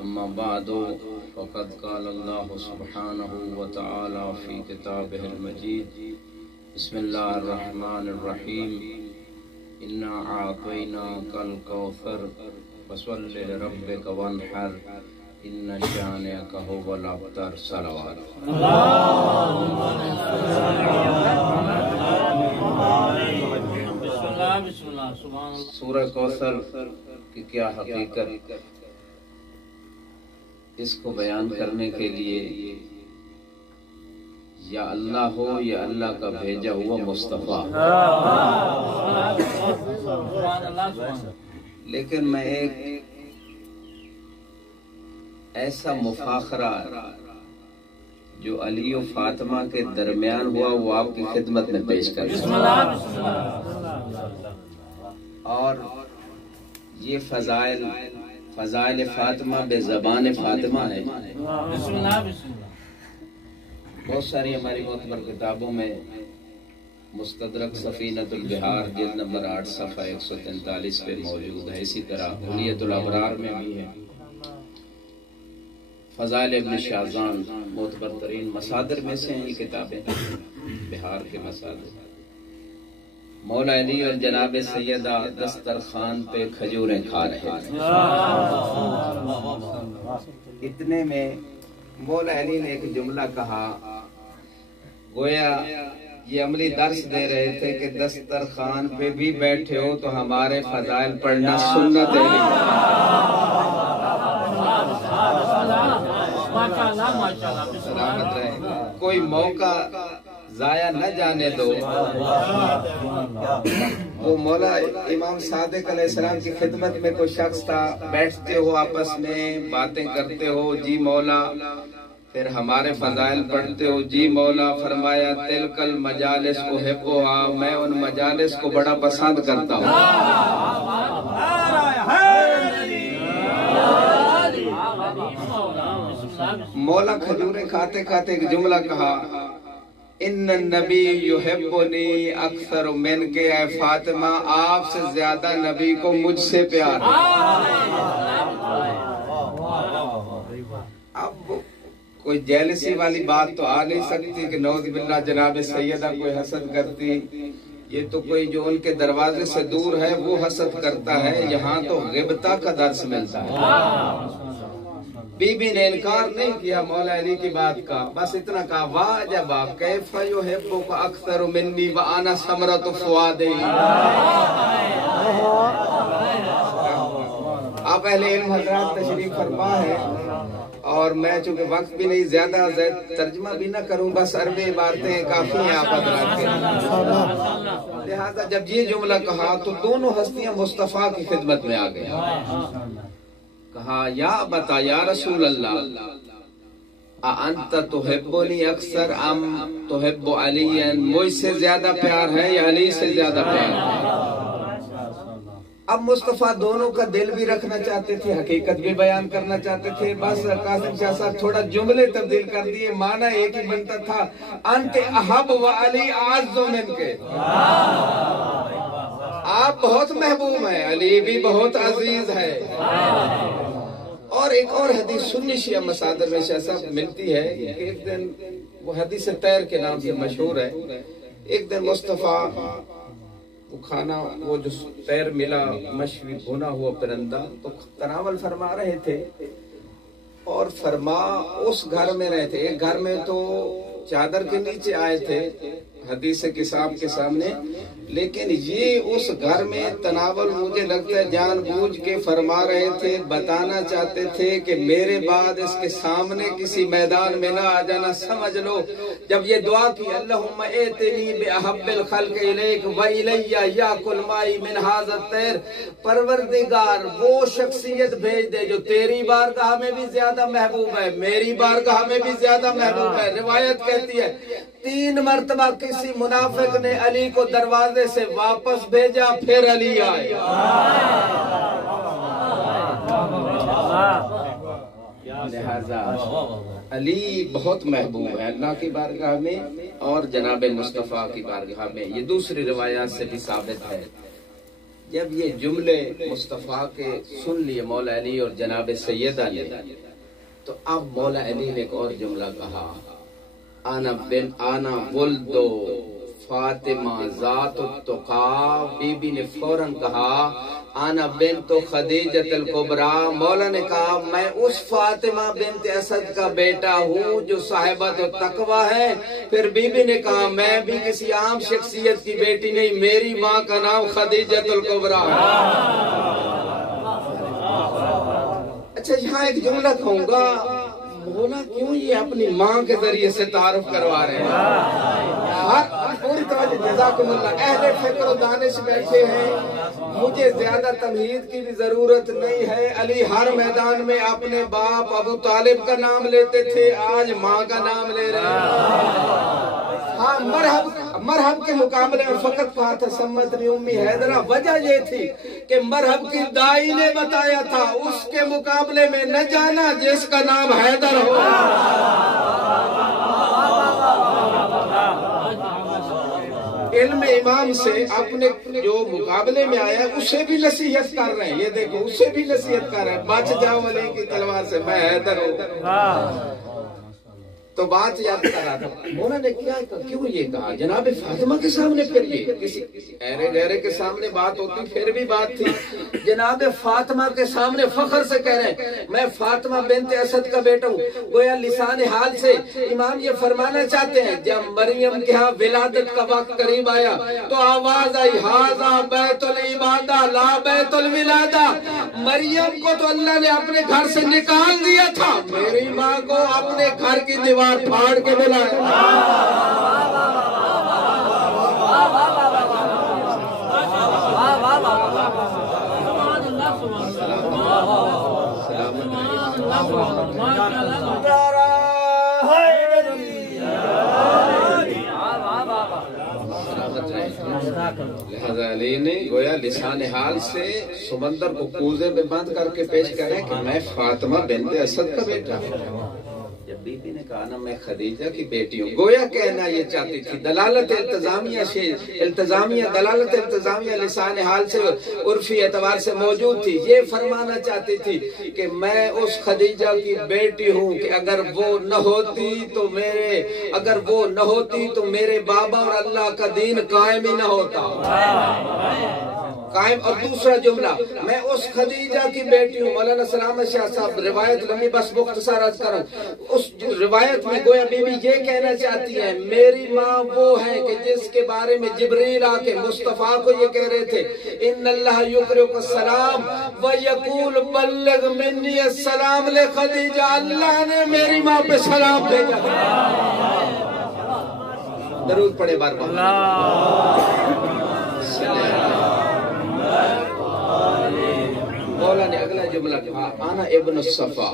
أما بعد فقد قال الله سبحانه وتعالى في كتابه المجيد بسم الله الرحمن الرحيم إنا أعطيناك الكوثر فصل لربك وانحر إن شانئك هو الأبتر صلوات سورہ کوثر کی کیا حقیقت، اس کو بیان کرنے کے لیے یا اللہ ہو یا اللہ کا بھیجا ہوا مصطفیٰ، لیکن میں ایک ایسا مفاخرہ جو علی و فاطمہ کے درمیان ہوا وہ آپ کی خدمت میں پیش کرتا ہوں، اور یہ فضائل فاطمہ بے زبان فاطمہ ہے۔ بہت ساری ہماری معتبر کتابوں میں مستدرک سفینۃ البحار جلد نمبر 8 صفحہ 143 پہ موجود ہے، اسی طرح حلیۃ الابرار میں بھی ہے۔ فضائل ابن شاذان معتبر ترین مصادر میں سے ہیں یہ کتابیں، بہار کے مصادر۔ مولا علی اور جناب سیدہ دسترخوان پہ کھجوریں کھا رہے ہیں، اتنے میں مولا علی نے ایک جملہ کہا، گویا یہ عملی درس دے رہے تھے کہ دسترخوان پہ بھی بیٹھے ہو تو ہمارے فضائل پڑھنا سنت ہے۔ سلامت رہے، کوئی موقع ضائع نہ جانے دو۔ وہ مولا امام صادق علیہ السلام کی خدمت میں کوئی شخص تھا، بیٹھتے ہو آپس میں باتیں کرتے ہو، جی مولا، پھر ہمارے فضائل پڑھتے ہو، جی مولا، فرمایا تلک المجالس احبھا، میں ان مجالس کو بڑا پسند کرتا ہوں۔ مولا کھجوریں کھاتے کھاتے ایک جملہ کہا، ان النبی یحبنی اکثر من کے، اے فاطمہ آپ سے زیادہ نبی کو مجھ سے پیار ہے۔ اب کوئی جیلسی والی بات تو آ نہیں سکتی کہ نعوذ باللہ جناب سیدہ کوئی حسد کرتی، یہ تو کوئی جو ان کے دروازے سے دور ہے وہ حسد کرتا ہے، یہاں تو غیبتہ کا درس ملتا ہے۔ بی بی نے انکار نہیں کیا مولا علی کی بات کا، بس اتنا کہا، واجبا کیف یحبک اکثر منی وانا ثمرۃ فؤادی۔ آپ اہل علم حضرات تشریف فرما ہے، اور میں چونکہ وقت بھی نہیں زیادہ ترجمہ بھی نہ کروں، بس عربی عبارتیں کافی ہیں آپ حضرات کے، لہذا جب یہ جملہ کہا تو دونوں ہستیاں مصطفیٰ کی خدمت میں آ گئی۔ کہا، یا بتا یا رسول اللہ، انت تحبنی اکثر ام تحب علی، مجھ سے زیادہ پیار ہے یا علی سے زیادہ پیار ہے؟ اب مصطفیٰ دونوں کا دل بھی رکھنا چاہتے تھے، حقیقت بھی بیان کرنا چاہتے تھے، بس قاسم شاہ صاحب تھوڑا جملے تبدیل کر دیے، معنی ایک ہی بنتا تھا، انت احب و علی اعز من کے، آپ بہت محبوب ہیں، علی بھی بہت عزیز ہے۔ اور ایک اور حدیث سنی شیعہ مصادر میں شاہ صاحب ملتی ہے، ایک دن وہ حدیث تیر کے نام سے مشہور ہے، ایک دن مصطفیٰ وہ کھانا، وہ جو تیر ملا مشوی بھونا ہوا پرندہ، تو تناول فرما رہے تھے، اور فرما اس گھر میں رہے تھے، ایک گھر میں تو چادر کے نیچے آئے تھے حدیث کتاب کے سامنے، لیکن یہ اس گھر میں تناول مجھے لگتا ہے جان بوجھ کے فرما رہے تھے، بتانا چاہتے تھے کہ میرے بعد اس کے سامنے کسی میدان میں نہ آ جانا، سمجھ لو جب یہ دعا کی، اللہم ایتنی بأحب الخلق الیک وإلی یاکل مائی من ھذا الطیر، پروردگار وہ شخصیت بھیج دے جو تیری بارگاہ میں بھی زیادہ محبوب ہے، میری بارگاہ میں بھی زیادہ محبوب ہے۔ روایت کہتی ہے 3 مرتبہ کسی منافق نے علی کو دروازے سے واپس بھیجا، پھر علی آئے۔ لہذا علی بہت محبوب ہے اللہ کی بارگاہ میں اور جناب مصطفیٰ کی بارگاہ میں، یہ دوسری روایات سے بھی ثابت ہے۔ جب یہ جملے مصطفیٰ کے سن لیے مولا علی اور جناب سیدہ نے، تو اب مولا علی نے ایک اور جملہ کہا، آنا ولدو فاطمہ ذات التقا، بی بی نے فوراً کہا آنا بنت خدیجۃ الکبریٰ، مولا نے کہا میں اس فاطمہ بنت اسد کا بیٹا ہوں جو صاحبۃ التقویٰ ہے۔ پھر بی بی نے کہا میں بھی کسی عام شخصیت کی بیٹی نہیں، میری ماں کا نام خدیجۃ الکبریٰ ہے۔ اچھا یہاں ایک جملہ کہوں گا، مولا کیوں یہ اپنی ماں کے ذریعے سے تعارف کروا رہے ہیں؟ پوری توجہ، جزاکم اللہ۔ اہل فکر و دانش بیٹھے ہیں، مجھے زیادہ تمہید کی بھی ضرورت نہیں ہے۔ علی ہر میدان میں اپنے باپ ابو طالب کا نام لیتے تھے، آج ماں کا نام لے رہے ہیں۔ ہاں مرحب کے مقابلے میں فقط کہا تھا سمتنی امی حیدرہ، وجہ یہ تھی کہ مرحب کی دائی نے بتایا تھا اس کے مقابلے میں نہ جانا جس کا نام حیدر ہو۔ علم امام سے اپنے جو مقابلے میں آیا اسے بھی نصیحت کر رہے ہیں، یہ دیکھو اسے بھی نصیحت کر رہے ہیں، بچ جاؤ علی کی تلوار سے، میں حیدر ہوں۔ تو بات یاد کر رہا تھا، مولا نے کیوں یہ کہا جناب فاطمہ کے سامنے؟ پھر یہ کسی ایرے گہرے کے سامنے بات ہوتی پھر بھی بات تھی، جناب فاطمہ کے سامنے فخر سے کہہ رہے ہیں میں فاطمہ بنت اسد کا بیٹا ہوں۔ گویا لسان حال سے امام یہ فرمانا چاہتے ہیں جب مریم کے ہاں ولادت کا وقت قریب آیا تو آواز آئی ھذا بیت العبادہ لا بیت الولادہ، مریم کو تو اللہ نے اپنے گھر سے نکال دیا تھا، میری ماں کو اپنے گھر کی دیوار پھاڑ کے بلایا۔ لہذا علی نے گویا لسان حال سے سمندر کو کوزے میں بند کر کے پیش کریں کہ میں فاطمہ بنت اسد کا بیٹا ہوں۔ جب بی بی نے کہا نا میں خدیجہ کی بیٹی ہوں، گویا کہنا یہ چاہتی تھی دلالت التزامیہ لسان حال سے عرفی اعتبار سے موجود تھی، یہ فرمانا چاہتی تھی کہ میں اس خدیجہ کی بیٹی ہوں کہ اگر وہ نہ ہوتی تو میرے بابا اور اللہ کا دین قائم ہی نہ ہوتا۔ قائم۔ اور دوسرا جملہ میں اس خدیجہ کی بیٹی ہوں، مولانا سلامت شاہ صاحب روایت لمبی بس مختصر عرض کروں، اس روایت میں گویا بی بی یہ کہنا چاہتی ہے میری ماں وہ ہے کہ جس کے بارے میں جبریل آ کے مصطفیٰ کو یہ کہہ رہے تھے ان اللہ یقرئک السلام ویقول بلغ منی السلام لخدیجہ، اللہ نے میری ماں پہ سلام بھیجا۔ درود پڑھے بار بار۔ مولا نے اگلا جملہ کہا آنا ابن الصفا،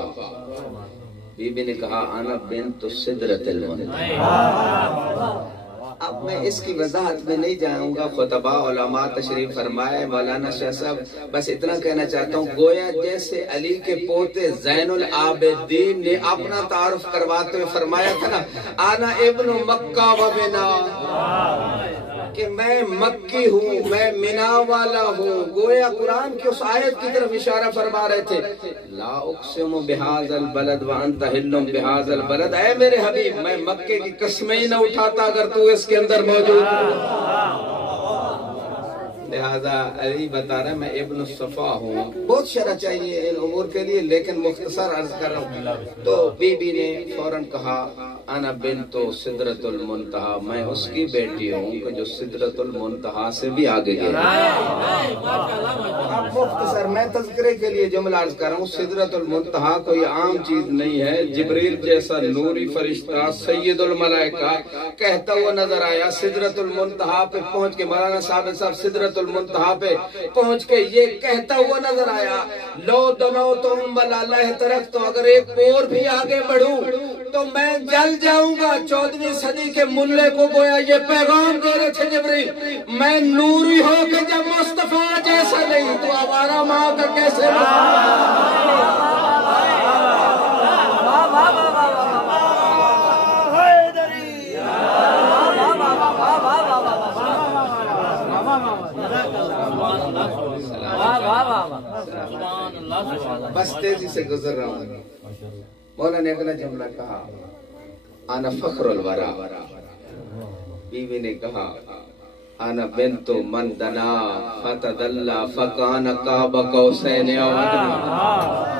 بی بی نے کہا آنا بنت سدرۃ المنتہا۔ اب میں اس کی وضاحت میں نہیں جاؤں گا، خطباء علماء تشریف فرمائے، مولانا شاہ صاحب بس اتنا کہنا چاہتا ہوں گویا جیسے علی کے پوتے زین العابدین نے اپنا تعارف کرواتے ہوئے فرمایا تھا نا آنا ابن مکہ و منا، کہ میں مکی ہوں، میں منا والا ہوں، گویا قرآن کی اس آیت کی طرف اشارہ فرما رہے تھے لا اقسم بہذا البلد وانت حل بہذا البلد، اے میرے حبیب میں مکے کی قسمیں ہی نہ اٹھاتا اگر تو اس کے اندر موجود ہے۔ لہذا علی بتا رہا ہے میں ابن الصفا ہوں، بہت شرح چاہیے ان امور کے لیے لیکن مختصر عرض کر رہا ہوں۔ تو بی بی نے فوراً کہا انا بنت سدرۃ المنتہا، میں اس کی بیٹی ہوں کہ جو سدرۃ المنتہا سے بھی آگے گیا۔ اب مختصر میں تذکرے کے لیے جملہ عرض کر رہا ہوں، سدرۃ المنتہا کوئی عام چیز نہیں ہے، جبریل جیسا نوری فرشتہ سید الملائکہ کہتا ہوا نظر آیا، سدرۃ المنتہا پہ پہنچ کے مولانا صاحب سدرۃ المنتہا پہ پہنچ کے یہ کہتا ہوا نظر آیا لو دنو تم بلا لہ ترک، تو اگر ایک اور بھی آگے بڑھوں تو میں جل جاؤں گا۔ 14ویں صدی کے ملے کو گویا یہ پیغام دے رہے تھے جبریل، میں نوری ہو کے جب مصطفیٰ جیسا نہیں تو آوارہ ماں کا کیسے بس تیزی سے گزر رہا ہوں. مولا نے اگلا جملہ کہا انا فخر الورا. بیوی نے کہا انا بنت من دنا فتدلى فكان قاب قوسين او ادنى.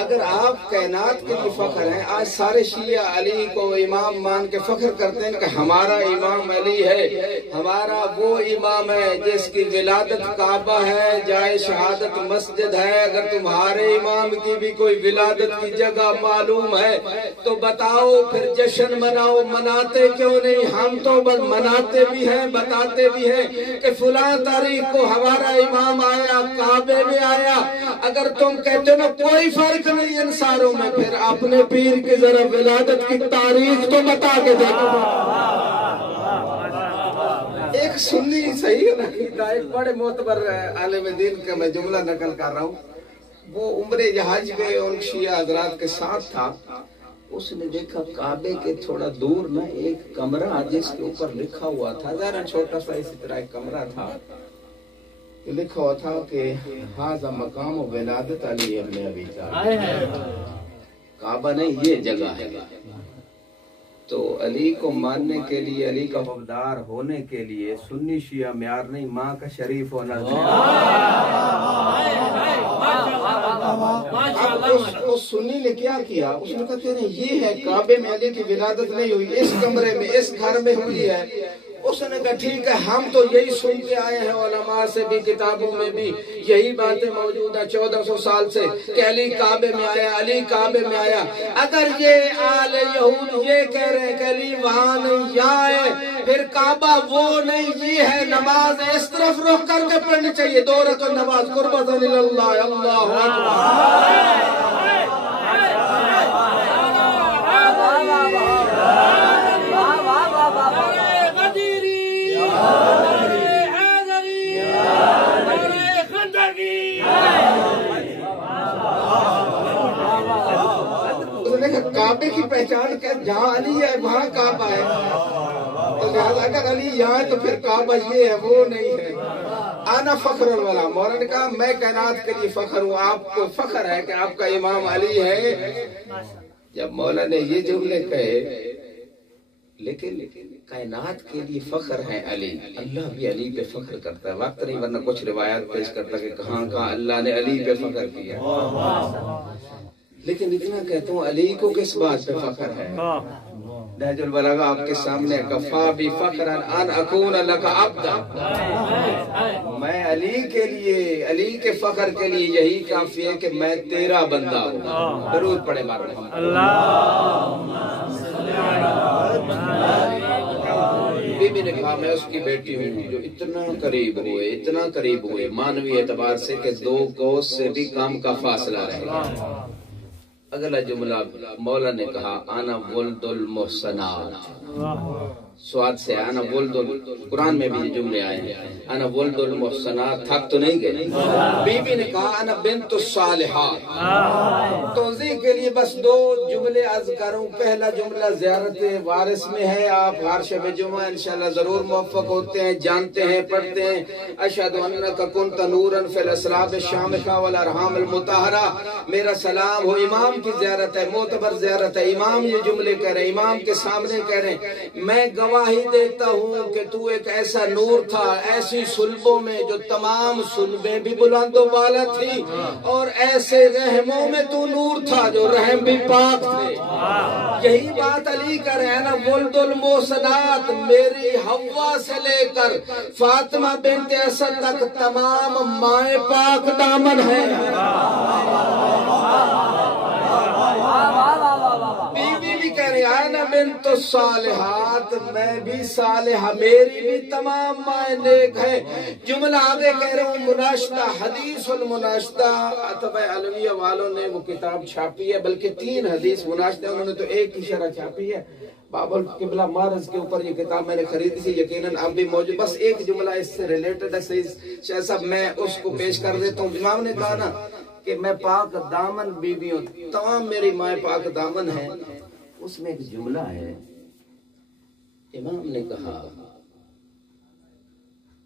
اگر آپ کائنات کے لیے فخر ہیں، آج سارے شیعہ علی کو امام مان کے فخر کرتے ہیں کہ ہمارا امام علی ہے، ہمارا وہ امام ہے جس کی ولادت کعبہ ہے، جائے شہادت مسجد ہے. اگر تمہارے امام کی بھی کوئی ولادت کی جگہ معلوم ہے تو بتاؤ، پھر جشن مناؤ. مناتے کیوں نہیں؟ ہم تو بس مناتے بھی ہیں، بتاتے بھی ہیں کہ فلاں تاریخ کو ہمارا امام آیا، کعبے میں آیا. اگر تم کہتے ہو نا کوئی فرق نہیں ان ساروں میں، پھر اپنے پیر کی ذرا ولادت کی تاریخ تو بتا کے دیکھو. ایک سنی صحیح ہے، ایک بڑے معتبر عالم دین کا میں جملہ نقل کر رہا ہوں. وہ عمرے جہاز میں ان شیعہ حضرات کے ساتھ تھا. اس نے دیکھا کعبے کے تھوڑا دور نا ایک کمرہ جس کے اوپر لکھا ہوا تھا، ذرا چھوٹا سا اسی طرح ایک کمرہ تھا، لکھا ہوا تھا کہ ھذا مقام ولادت علی ابن ابی طالب. کعبہ نہیں، یہ جگہ ہے. تو علی کو ماننے کے لیے، علی کا وفادار ہونے کے لیے سنی شیعہ معیار نہیں، ماں کا شریف ہونا. اس سنی نے کیا کیا؟ اس نے کہتے ہیں یہ ہے کعبے میں علی کی ولادت نہیں ہوئی، اس کمرے میں اس گھر میں ہوئی ہے. اس نے کہا ٹھیک ہے، ہم تو یہی سنتے آئے ہیں، علماء سے بھی کتابوں میں بھی یہی باتیں موجود ہیں 1400 سال سے کہ علی کعبے میں آیا، علی کعبے میں آیا. اگر یہ آل یہود یہ کہہ رہے ہیں کہ علی وہاں نہیں یہاں ہے، پھر کعبہ وہ نہیں یہ ہے. نماز اس طرف رخ کر کے پڑھنی چاہیے، 2 رکعت نماز قربت اللہ. اللہ اکبر. کعبے کی پہچان کیا؟ جہاں علی ہے وہاں کعبہ ہے. تو لہذا اگر علی یہاں ہے تو پھر کعبہ یہ ہے، وہ نہیں ہے. انا فخر الولا. مولا نے کہا میں کائنات کے لیے فخر ہوں. آپ کو فخر ہے کہ آپ کا امام علی ہے. جب مولا نے یہ جملے کہے، لیکن کائنات کے لیے فخر ہے علی، اللہ بھی علی پہ فخر کرتا ہے. وقت نہیں ورنہ کچھ روایات پیش کرتا کہ کہاں کہاں اللہ نے علی پہ فخر کیا. لیکن اتنا کہتا ہوں علی کو کس بات پہ فخر ہے؟ نہج البلاغہ آپ کے سامنے، کفا بی فخرا ان اکون لک عبدا. میں علی کے لیے، علی کے فخر کے لیے یہی کافی ہے کہ میں تیرا بندہ ہوں. درود پڑھے مارو اللہم صلی علی محمد. بی بی نے کہا میں اس کی بیٹی ہوں جو اتنا قریب ہوئے، اتنا قریب ہوئے مانوی اعتبار سے کہ 2 گز سے بھی کم کا فاصلہ رہے گا. اگلا جملہ مولا نے کہا انا ولد المحسنات. سواد سے انا ولد، قرآن میں بھی یہ جملے آئے ہیں انا ولد المحسنات. تھک تو نہیں گئے؟ بی بی نے کہا انا بنت الصالحات. توضیح کے لیے بس 2 جملے عرض کروں. پہلا جملہ زیارت وارث میں ہے. آپ ہر شب جمعہ انشاءاللہ ضرور موفق ہوتے ہیں، جانتے ہیں، پڑھتے ہیں. اشہد انک کنت نورا فی الاسراب الشامخہ والارحام المطہرہ. میرا سلام ہو. امام کی زیارت ہے، معتبر زیارت ہے. امام یہ جملے کہہ رہے ہیں، امام کے سامنے کہہ رہے ہیں میں گواہی دیتا ہوں کہ تو ایک ایسا نور تھا ایسی صلبوں میں جو تمام صلبیں بھی بلند و بالا تھی، اور ایسے رحموں میں تو نور تھا جو رحم بھی پاک تھے. یہی بات علی کر رہے ہیں نا، ولد المحسنات. میری حوا سے لے کر فاطمہ بنت اسد تک تمام مائیں پاک دامن ہیں. بیوی بھی کہہ رہی انا بنت الصالحات، میں بھی صالحہ، میری بھی تمام مائیں نیک ہیں. جملہ آگے کہہ رہا ہوں مناشدہ، حدیث المناشدہ. اتباع علویہ والوں نے وہ کتاب چھاپی ہے، بلکہ 3 حدیث مناشدہ انہوں نے تو ایک ہی شرح چھاپی ہے. باب القبلہ مارز کے اوپر یہ کتاب میں نے خریدی تھی، یقیناً اب بھی موجود. بس ایک جملہ اس سے ریلیٹڈ ہے شاہ صاحب، میں اس کو پیش کر دیتا ہوں. امام نے کہا نا کہ میں پاک دامن بیوی ہوں، تمام میری مائیں پاک دامن ہیں. اس میں ایک جملہ ہے، امام نے کہا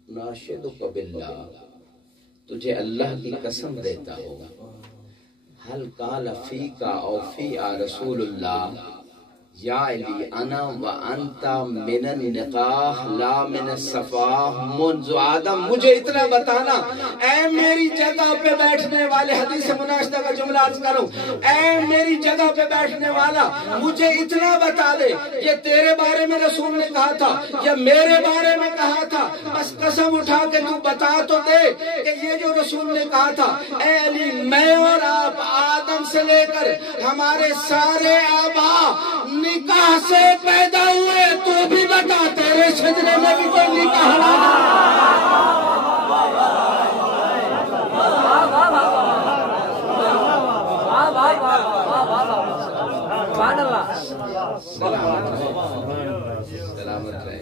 ناشدک باللہ، تجھے اللہ کی قسم دیتا ہوں هل قال فيك او في رسول الله یا علی انا وانت من النقاح لا من الصفاح منذ آدم. مجھے اتنا بتانا اے میری جگہ پہ بیٹھنے والے، حدیث مناشدہ کا جملہ عرض کروں، اے میری جگہ پہ بیٹھنے والا مجھے اتنا بتا دے یہ تیرے بارے میں رسول نے کہا تھا یا میرے بارے میں کہا تھا، بس قسم اٹھا کے تو بتا تو دے کہ یہ جو رسول نے کہا تھا اے علی میں اور آپ آدم سے لے کر ہمارے سارے آبا نکاح سے پیدا ہوئے، تو بھی بتا تیرے شجرے میں بھی کوئی نکاح سلامت رہے.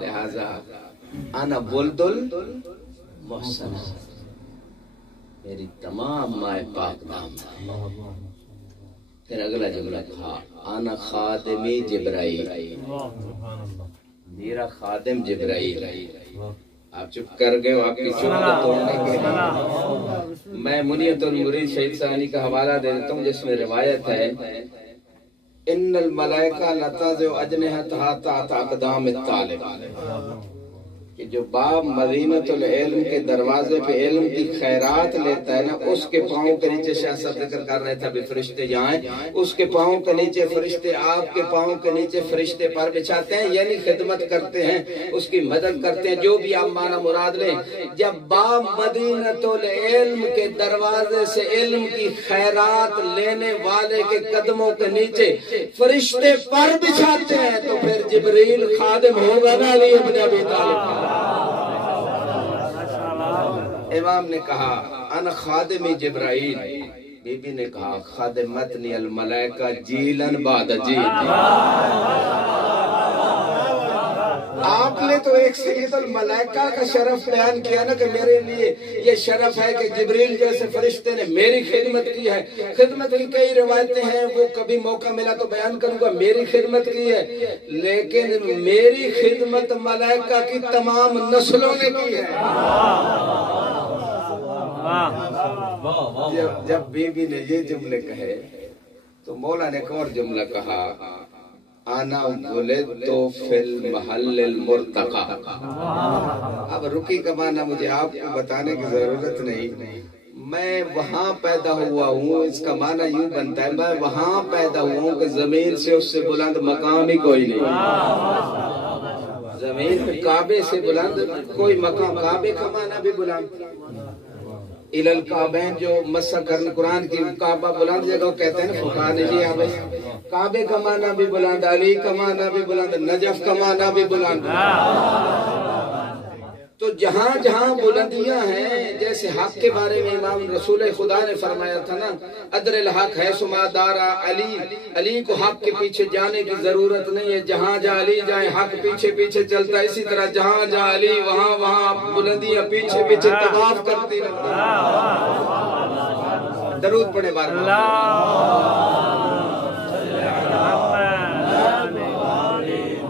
لہذا انا بلدل محسن، میری تمام مائے پاک نام. پھر اگلا جملہ کہا انا خادمی جبرائیل، میرا خادم جبرائیل. آپ چپ کر گئے، آپ کی چپ کو توڑنے کے لیے میں منیت المرید شہید ثانی کا حوالہ دے دیتا ہوں، جس میں روایت ہے ان الملائکہ لتضع اجنحتہا تحت اقدام الطالب، کہ جو باب مدینۃ العلم کے دروازے پہ علم کی خیرات لیتا ہے نا، اس کے پاؤں کے نیچے شاہ صاحب ذکر کر رہے تھے ابھی فرشتے جائیں، اس کے پاؤں کے نیچے فرشتے، آپ کے پاؤں کے نیچے فرشتے پر بچھاتے ہیں، یعنی خدمت کرتے ہیں، اس کی مدد کرتے ہیں، جو بھی آپ معنی مراد لیں. جب باب مدینۃ العلم کے دروازے سے علم کی خیرات لینے والے کے قدموں کے نیچے فرشتے پر بچھاتے ہیں تو پھر جبریل خادم ہوگا نا علی ابن ابی طالب. امام نے کہا انا خادم جبرائیل، بی بی نے کہا خادمتنی الملائکہ جیلن بعد جیل. آپ نے تو ایک سید الملائکہ کا شرف بیان کیا نا کہ میرے لیے یہ شرف ہے کہ جبریل جیسے فرشتے نے میری خدمت کی ہے. خدمت کی کئی روایتیں ہیں، وہ کبھی موقع ملا تو بیان کروں گا. میری خدمت کی ہے، لیکن میری خدمت ملائکہ کی تمام نسلوں نے کی ہے. جب بی بی نے یہ جملے کہے تو مولا نے ایک اور جملہ کہا انا ولدت فی المحل المرتقى. اب رکی کا معنی مجھے آپ کو بتانے کی ضرورت نہیں، میں وہاں پیدا ہوا ہوں. اس کا معنی یوں بنتا ہے میں وہاں پیدا ہوا ہوں کہ زمین سے اس سے بلند مقام ہی کوئی نہیں. زمین میں کعبے سے بلند کوئی مقام، کعبے کا معنی بھی بلند. الالکعبین جو مسح کرنے قرآن کی کعبہ بلند جگہ کہتے ہیں نا فقہا نے جی آبے، کعبے کا معنی بھی بلند، علی کا معنی بھی بلند، نجف کا معنی بھی بلند. تو جہاں جہاں بلندیاں ہیں، جیسے حق کے بارے میں امام رسول خدا نے فرمایا تھا نا ادر الحق ہے سما دارا علی، علی کو حق کے پیچھے جانے کی ضرورت نہیں ہے، جہاں جہاں علی جائیں حق پیچھے پیچھے چلتا ہے. اسی طرح جہاں جہاں علی وہاں وہاں بلندیاں پیچھے پیچھے طواف کرتی رہتی. درود پڑھے بار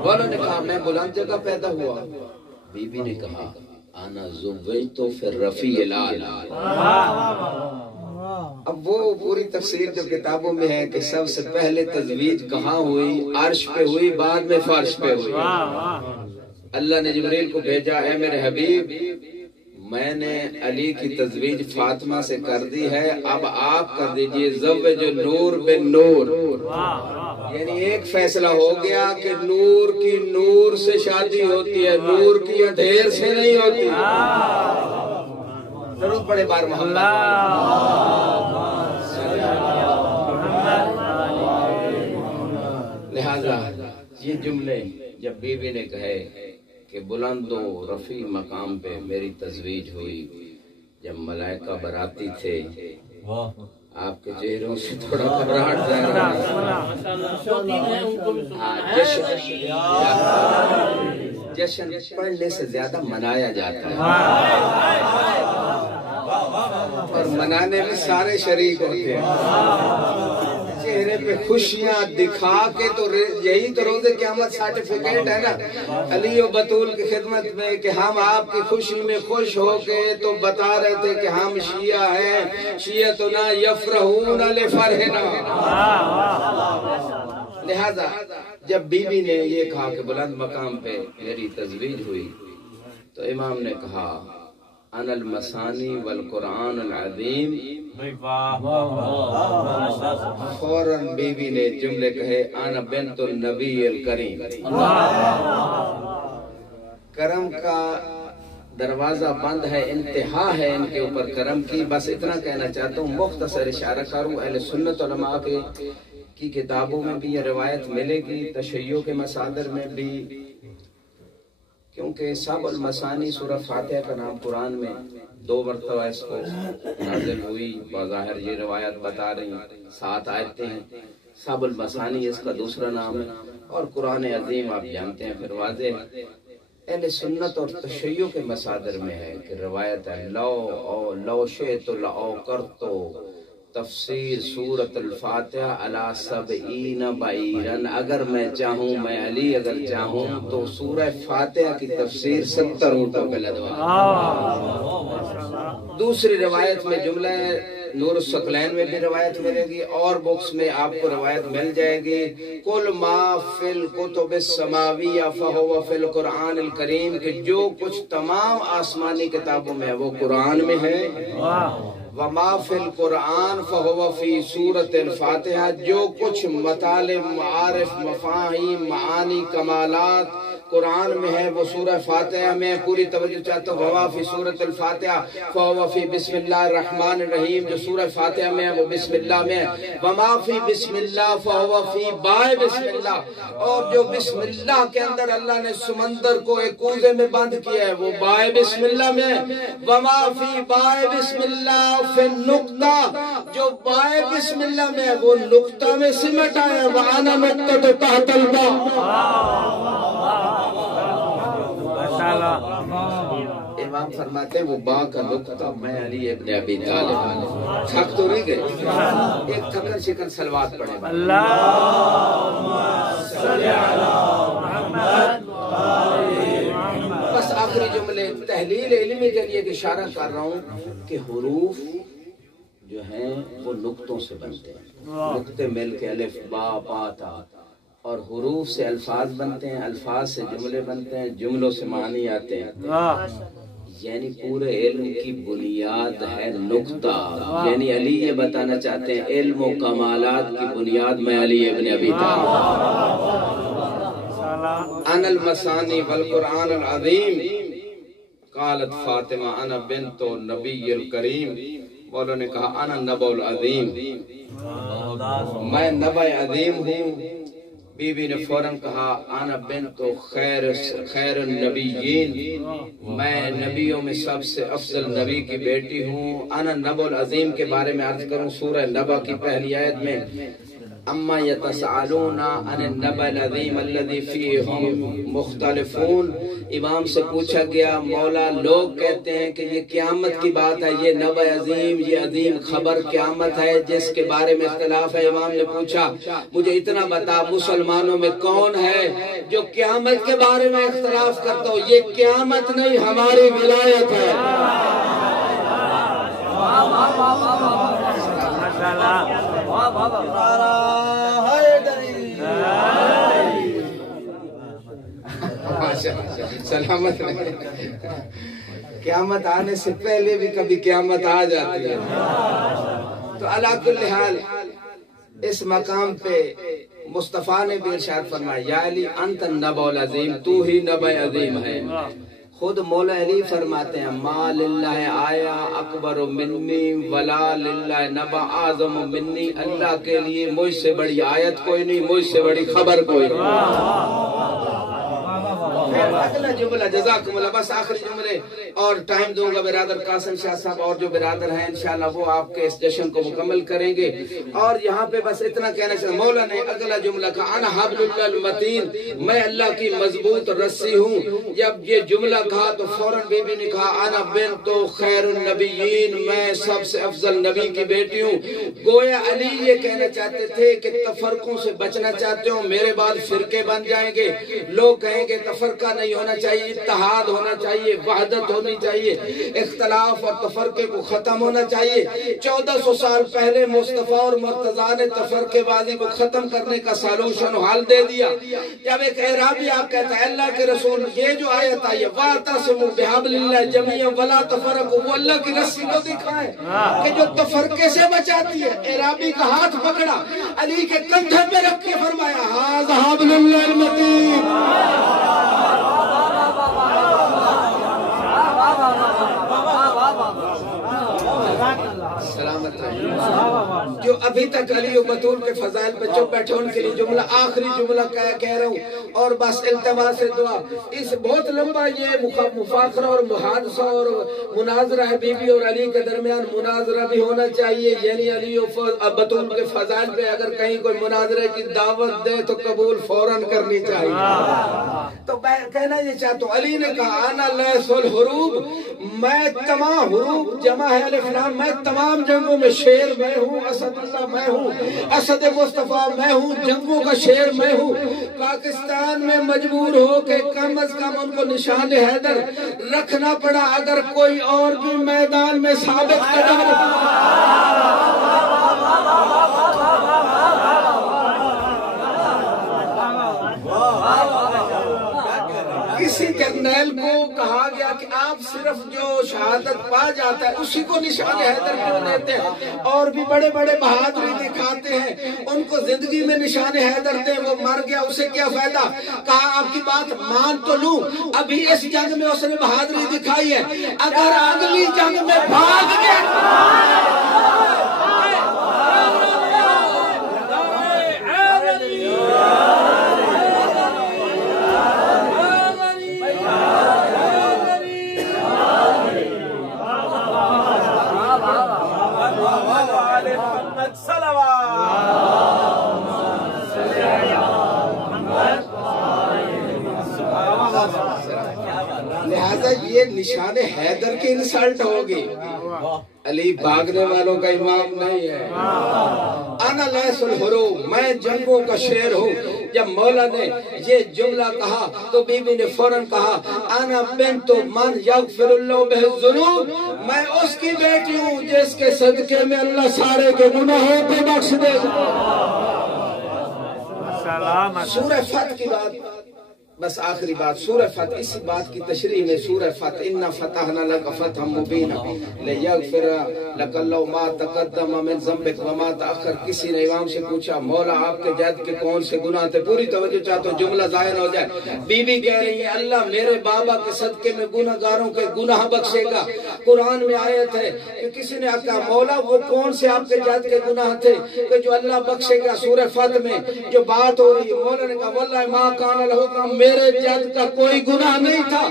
والوں نے کہا میں بلند جگہ پیدا ہوا. بی بی نے کہا انا زویت فی الرفیع الاعلی. اب وہ پوری تفسیر جو کتابوں میں ہے کہ سب سے پہلے تزویج کہاں ہوئی، عرش پہ ہوئی، بعد میں فرش پہ ہوئی. اللہ نے جبریل کو بھیجا اے میرے حبیب میں نے علی کی تزویج فاطمہ سے کر دی ہے، اب آپ کر دیجئے زوج نور بن نور. یعنی ایک فیصلہ ہو گیا کہ نور کی نور سے شادی ہوتی ہے، نور کی اندھیر سے نہیں ہوتی. درود پڑھے بار محمد. لہذا یہ جملے جب بی بی نے کہے کہ بلند و رفیع مقام پہ میری تزویج ہوئی، جب ملائکہ براتی تھے آپ کے چہروں سے تھوڑا گھبراہٹ ظاہر جشن پڑھنے سے زیادہ منایا جاتا ہے اور منانے میں سارے شریک ہوتے ہیں. چہرے پہ خوشیاں دکھا کے، تو یہی تو روز قیامت سرٹیفکیٹ ہے نا علی و بطول کی خدمت میں کہ ہم آپ کی خوشی میں خوش ہو کے تو بتا رہے تھے کہ ہم شیعہ ہیں، شیعتنا یفرحون لفرحنا۔ لہذا جب بی بی نے یہ کہا کہ بلند مقام پہ میری تزویج ہوئی، تو امام نے کہا انا المثانی والقرآن العظیم، فوراً بی بی نے جملے کہے انا بنت النبی الکریم۔ کرم کا دروازہ بند ہے، انتہا ہے ان کے اوپر کرم کی۔ بس اتنا کہنا چاہتا ہوں، مختصر اشارہ کروں، اہل سنت علماء کی کتابوں میں بھی یہ روایت ملے گی، تشیع کے مصادر میں بھی، کیونکہ سب المثانی سورہ فاتحہ کا نام قرآن میں 2 مرتبہ اس کو نازل ہوئی، بظاہر یہ روایت بتا رہی ہیں 7 آیتیں ہیں، سب المثانی اس کا دوسرا نام ہے، اور قرآن عظیم آپ جانتے ہیں، پھر واضح ہے اہل سنت اور تشیع کے مصادر میں ہے کہ روایت ہے لو شئت لأو کرتو تفسیر سورۃ الفاتحہ علی 70 بعیرن، اگر میں چاہوں، میں علی اگر چاہوں تو سورہ فاتحہ کی تفسیر 70 اونٹوں پہ لدوا۔ دوسری روایت میں جملہ نور الثقلین میں بھی روایت ملے گی، اور بکس میں آپ کو روایت مل جائے گی، کل ما فی الکتب السماویہ فہو فی القرآن الکریم، کہ جو کچھ تمام آسمانی کتابوں میں ہے وہ قرآن میں ہے، وما فی القرآن فہو فی سورۃ الفاتحہ، جو کچھ مطالب، معارف، مفاہیم، معانی، کمالات قرآن میں ہے وہ سورہ فاتحہ میں۔ پوری توجہ چاہتا ہوں، وما فی سورۃ الفاتحہ فہو فی بسم اللہ الرحمن الرحیم، جو سورہ فاتحہ میں ہے وہ بسم اللہ میں ہے، وما فی بسم اللہ فہو فی بائے بسم اللہ، اور جو بسم اللہ کے اندر اللہ نے سمندر کو ایک کوزے میں بند کیا ہے وہ بائے بسم اللہ میں ہے، وما فی بائے بسم اللہ فی نقطہ، جو بائے بسم اللہ میں ہے وہ نقطہ میں سمٹ آیا ہے، وَأَنَا نُقْطَةُ تَحْتَ الْبَاءِ۔ امام فرماتے ہیں وہ با کا نقطہ میں علی ابن ابی طالب۔ تھک تو نہیں گئے؟ ایک تھکن شکن صلوات پڑھیں۔ اللہم صلی علی محمد۔ بس آخری جملے تحلیل علمی کے لیے اشارہ کر رہا ہوں کہ حروف جو ہیں وہ نقطوں سے بنتے ہیں، نقطے مل کے الف با پا تا، اور حروف سے الفاظ بنتے ہیں، الفاظ سے جملے بنتے ہیں، جملوں سے معنی آتے ہیں، یعنی پورے علم کی بنیاد ہے نقطہ۔ یعنی علی یہ بتانا چاہتے ہیں علم و کمالات کی بنیاد میں علی ابن ابی طالب۔ انا المثانی والقرآن العظیم، قالت فاطمہ انا بنت النبی الکریم، مولا نے کہا انا النبأ العظیم، میں نبأ عظیم ہوں۔ بی بی نے فوراً کہا انا بنت خیر النبیین، میں نبیوں میں سب سے افضل نبی کی بیٹی ہوں۔ انا النبأ العظیم کے بارے میں عرض کروں، سورہ نبأ کی پہلی آیت میں اما یتساءلون عن النبأ العظیم الذی فیہ ہم مختلفون، امام سے پوچھا گیا مولا لوگ کہتے ہیں کہ یہ قیامت کی بات ہے، یہ نبأ عظیم، یہ عظیم خبر قیامت ہے جس کے بارے میں اختلاف ہے۔ امام نے پوچھا مجھے اتنا بتا مسلمانوں میں کون ہے جو قیامت کے بارے میں اختلاف کرتا ہو؟ یہ قیامت نہیں ہماری ولایت ہے۔ سلامت قیامت آنے سے پہلے بھی کبھی قیامت آ جاتی ہے۔ تو علی کل حال اس مقام پہ مصطفیٰ نے بھی ارشاد فرمایا یا علی انت النبأ العظیم، تو ہی نبأ عظیم ہے۔ خود مولا علی فرماتے ہیں ما للہ آیا اکبر منی ولا للہ نبأ اعظم منی، اللہ کے لیے مجھ سے بڑی آیت کوئی نہیں، مجھ سے بڑی خبر کوئی نہیں۔ اگلا جملہ جزاکم اللہ، بس آخری جملے اور ٹائم دوں گا برادر قاسم شاہ صاحب اور جو برادر ہیں انشاءاللہ وہ آپ کے اس جشن کو مکمل کریں گے. اور یہاں پہ بس اتنا کہنا چاہتا مولا نے اگلا جملہ کہا انا حبل اللہ المتین، میں اللہ کی مضبوط رسی ہوں. جب یہ جملہ کہا تو فوراً بی بی نے کہا انا بنت خیر النبیین، میں سب سے افضل نبی کی بیٹی ہوں. گویا علی یہ کہنا چاہتے تھے کہ تفرقوں سے بچنا چاہتے ہوں، میرے بعد فرقے بن جائیں گے، لوگ کہیں گے تفرقہ نہیں ہونا چاہیے، اتحاد ہونا چاہیے، وحدت ہونی چاہیے، اختلاف اور تفرقے کو ختم ہونا چاہیے. 1400 سال پہلے مصطفیٰ اور مرتضیٰ نے تفرقے بازی کو ختم کرنے کا سالوشن حل دے دیا. جب ایک اعرابی آپ کہتا ہے اللہ کے رسول یہ جو آیت آئی ہے وَاعْتَصِمُوا بِحَبْلِ اللَّهِ جَمِيعًا وَلَا تَفَرَّقُوا، وہ اللہ کی رسی کو دکھائے کہ جو تفرقے سے بچاتی ہے. اعرابی کا ہاتھ پکڑا، علی کے کندھے پہ رکھ کے فرمایا هَذَا حَبْلُ اللَّهِ الْمَتِينُ. سلامت رہے. جو ابھی تک علی و بطول کے فضائل پہ چپ بیٹھے ان کے لیے جملہ آخری جملہ کہہ رہا ہوں اور بس التماس دعا. اس بہت لمبا یہ مفاخرہ اور محادثہ اور مناظرہ ہے، بی بی اور علی کے درمیان مناظرہ بھی ہونا چاہیے. یعنی علی و بطول کے فضائل پہ اگر کہیں کوئی مناظرے کی دعوت دے تو قبول فوراً کرنی چاہیے. تو کہنا یہ چاہتا ہوں علی نے کہا انا لیس الحروب، میں تمام حروب جمع ہے الف لام، میں تمام جنگوں میں شیر میں ہوں، اسد اللہ میں ہوں، اسد مصطفیٰ میں ہوں، جنگوں کا شیر میں ہوں. پاکستان میں مجبور ہو کہ کم از کم ان کو نشان حیدر رکھنا پڑا، اگر کوئی اور بھی میدان میں ثابت قدم کسی جرنیل کو کہا گیا کہ آپ صرف جو شہادت پا جاتا ہے اسی کو نشان حیدر کیوں دیتے ہیں، اور بھی بڑے بڑے بہادری دکھاتے ہیں، ان کو زندگی میں نشان حیدر دیں، وہ مر گیا اسے کیا فائدہ. کہا آپ کی بات مان تو لوں، ابھی اس جنگ میں اس نے بہادری دکھائی ہے، اگر اگلی جنگ میں بھاگ گیا لہذا یہ نشان حیدر کی انسلٹ ہوگی. علی بھاگنے والوں کا امام نہیں ہے. انا لیس الحروب، میں جنگوں کا شیر ہوں. جب مولا نے یہ جملہ کہا تو بی بی نے فوراً کہا انا بنت من یغفر اللہ بہ الذنوب، میں اس کی بیٹی ہوں جس کے صدقے میں اللہ سارے کے گناہوں کو بخش دے گا. سورہ فتح کی بات، بس آخری بات سورہ فتح، اسی بات کی تشریح میں سورہ فتح انا فتحنا لک فتحا مبینا لیغفر لک اللہ ما تقدم من ذنبک وما تأخر. کسی نے امام سے پوچھا مولا آپ کے جد کے کون سے گناہ تھے؟ پوری توجہ چاہتا ہوں جملہ ظاہر ہو جائے. بی بی کہہ رہی ہے اللہ میرے بابا کے صدقے میں گناہگاروں کے گناہ بخشے گا. قرآن میں آیت ہے کہ کسی نے کہا مولا وہ کون سے آپ کے جد کے گناہ تھے کہ جو اللہ بخشے گا؟ سورہ فتح میں جو بات ہو رہی ہے مولا نے کہا واللہ ما کان لہ، میرے جد کا کوئی گناہ نہیں تھا.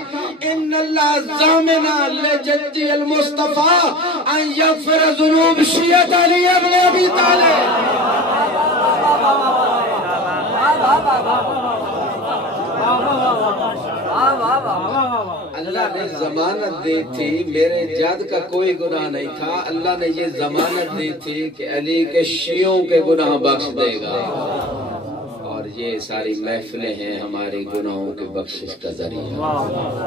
ان اللہ ضامنا لجدی المصطفیٰ ان یغفر ذنوب شیعت علی ابن ابی طالب. اللہ نے ضمانت دی تھی میرے جد کا کوئی گناہ نہیں تھا. اللہ نے یہ ضمانت دی تھی کہ علی کے شیعوں کے گناہ بخش دے گا. یہ ساری محفلیں ہیں ہمارے گناہوں کے بخشش کا ذریعہ،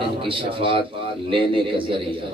ان کی شفاعت لینے کا ذریعہ.